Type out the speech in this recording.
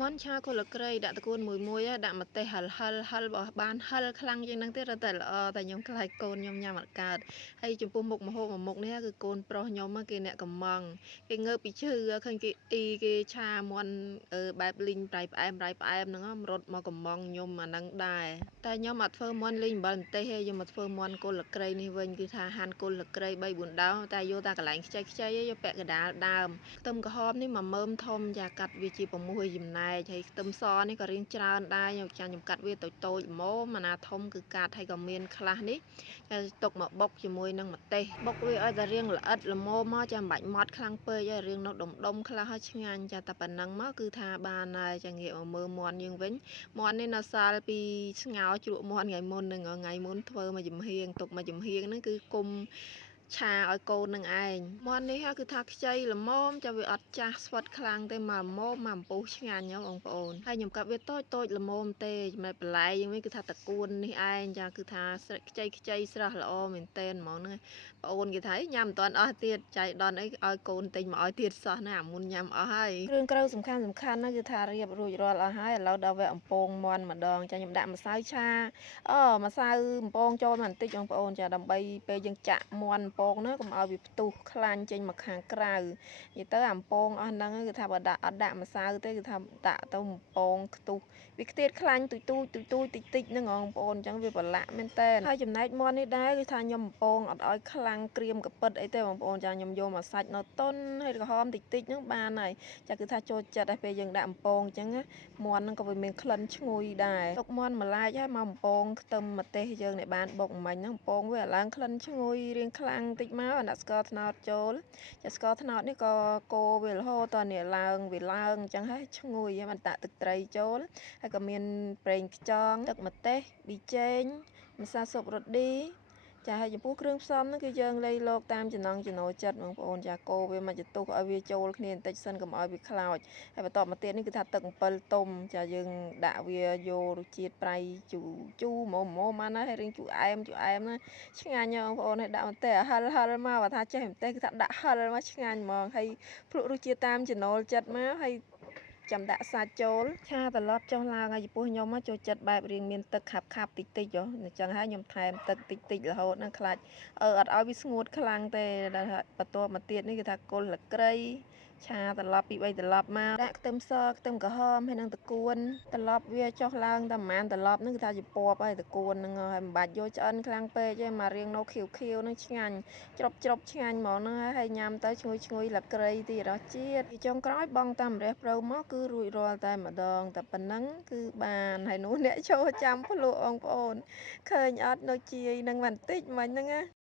មន់ឆាកុលក្រៃដាក់តកូនមួយដាក់ម្ទេសហិលរបស់បានហិលខ្លាំងជាងហ្នឹងទៀតរត់តែល្អតែខ្ញុំខ្លាចកូនខ្ញុំញ៉ាំអត់កើតហើយចំពោះមុខម្ហូបមួយមុខនេះគឺកូនប្រុសខ្ញុំគេអ្នកកំងគេងើបពីឈឺឃើញគេអ៊ីគេឆាមន់បែបលីងប្រៃផ្អែមហ្នឹងរត់មកកំងខ្ញុំអាហ្នឹងដែរតែខ្ញុំអត់ធ្វើមន់លីងអំបិលម្ទេសទេខ្ញុំមកធ្វើមន់កុលក្រៃនេះវិញគឺថាហាន់កុលក្រៃ3 4ដងតែយកតែកន្លែងខ្ចីយកពាក់កដាលដើមខ្ទឹមក្រហមនេះ1មើមធំចាកាត់វាជា6ចំណែកហើយខ្ទឹមសនេះក៏រៀងច្រើនដែរខ្ញុំកាត់វាតូចល្មមអាណាធំគឺកាត់ហើយក៏មានខ្លះនេះទុកមកបុកជាមួយនឹងម្ទេសបុកវាឲ្យតែរៀងល្អិតល្មមមកចាំបាច់ម៉ត់ខ្លាំងពេកហើយរៀងនៅដុំខ្លះហើយឆ្ងាញ់ចាតែប៉ុណ្ណឹងមកគឺថាបានហើយចាងាកមកមើលមាន់យើងវិញមាន់នេះនៅសាល់ពីស្ងោរជ្រក់មាន់ថ្ងៃមុនហ្នឹងថ្ងៃមុនធ្វើមកចំហៀងទុកមកចំហៀងហ្នឹងគឺគុំឆាឲ្យកូននឹងឯងមាន់នេះគឺថាខ្ចីល្មមចាវាអត់ចាស់ស្វិតខ្លាំងទេមកល្មមមកអំពុះឆ្ងាញ់ហ៎បងប្អូនហើយខ្ញុំកាត់វាតូចល្មមទេចំណែកបន្លែយើងវិញគឺថាតកួននេះឯងចាគឺថាខ្ចីស្រស់ល្អមែនតែនហ្មងហ្នឹងបងអូនគេថាញ៉ាំមិនតាន់អស់ទៀតចៃដន្យអីឲ្យកូនទិញមកឲ្យទៀតសោះណាអាមុនញ៉ាំអស់ហើយគ្រឿងក្រៅសំខាន់ណាគឺថារៀបរួចរាល់អស់ហើយឥឡូវដល់វគ្គអំពងមាន់ម្ដងចាខ្ញុំដាក់ម្សៅឆាម្សៅអំពងចូលមកបន្តិចបងប្អូនចាដើម្បីពេលយើងចាក់មាន់អំពងណាកុំឲ្យវាផ្ទុះខ្លាញ់ចេញមកខាងក្រៅនិយាយទៅអំពងអស់ហ្នឹងគឺថាបើដាក់អត់ដាក់ម្សៅទេគឺថាដាក់ទៅអំពងខ្ទុះវាខ្ទាតខ្លាញ់ទូចតិចហ្នឹងបងប្អូនអញ្ចឹងវាប្រឡាក់មែនតើហើយចំណែកមាន់នេះដែរគឺថាខ្ញុំអំពងអត់ឲ្យខ្លាំងក្រៀមកពិតអីទេបងប្អូនចាខ្ញុំយកមកសាច់នៅតុនហើយក្រហមតិចហ្នឹងបានហើយចាគឺថាចូលចិត្តហើយពេលយើងដាក់អំពងអញ្ចឹងមាន់ហ្នឹងក៏វាមានក្លិនឈ្ងុយដែរទុកមាន់ម្លាយហើយមកអំពងខ្ទឹមម្ទេសយើងដែលបានបុកមិញហ្នឹងអំពងវាឡើងក្លិនឈ្ងុយរៀងខ្លាំងតិចមកដាក់ស្ករត្នោតចូលចាស្ករត្នោតនេះក៏កូរវារហូតតនេះឡើងវាឡើងអញ្ចឹងហើយឈ្ងុយហើយបានដាក់ទឹកត្រីចូលហើយក៏មានប្រេងខ្យងទឹកម្ទេសប៊ីចេងម្សៅស៊ុបរ៉ូឌីចាហើយចំពោះគ្រឿងផ្សំហ្នឹងគឺយើងលៃលោកតាមចំណង់ចំណូលចិត្តបងប្អូនចាកូរវាមកចតុះឲ្យវាចូលគ្នាបន្តិចសិនកុំឲ្យវាខ្លោចហើយបន្តមកទៀតនេះគឺថាទឹកអំពិលទុំចាយើងដាក់វាយករសជាតិប្រៃជូរម៉មបានហើយរៀងជូរអែមណាឆ្ងាញ់បងប្អូនហើយដាក់ម្ទេសហិលមកបើថាចេះម្ទេសគឺថាដាក់ហិលមកឆ្ងាញ់ហ្មងហើយភ្លក់រសជាតិតាមចំណូលចិត្តមកហើយចាំដាក់សាច់ចូលឆាត្រឡប់ចុះឡើងហើយចំពោះខ្ញុំចូលចិត្តបែបរៀងមានទឹកខាប់តិចអញ្ចឹងហើយខ្ញុំថែមទឹកតិចរហូតណាខ្លាចអត់ឲ្យវាស្ងួតខ្លាំងទេបន្ទាប់មកទៀតនេះគឺថាគល់លក្រៃឆាត្រឡប់ពី3ត្រឡប់មកដាក់ខ្ទឹមសខ្ទឹមក្រហមហើយនឹងតកួនត្រឡប់វាចុះឡើងតែប្រហែលត្រឡប់ហ្នឹងគឺថាជាពណ៌ហើយតកួនហ្នឹងហើយមិនបាច់យកឆ្អិនខ្លាំងពេកទេមករៀងនៅខៀវហ្នឹងឆ្ងាញ់ច្រប់ឆ្ងាញ់ហ្មងហ្នឹងហើយញ៉ាំទៅឈ្ងុយលក្រៃទីរសជាតិពីចុងក្រោយបងតាមរះព្រៅមកគឺរួចរាល់តែម្ដងតែប៉ុណ្ណឹងគឺបានហើយនោះអ្នកចូលចាំភ្លក់បងប្អូនឃើញអត់នៅជាយនឹងបន្តិចមិញហ្នឹងណា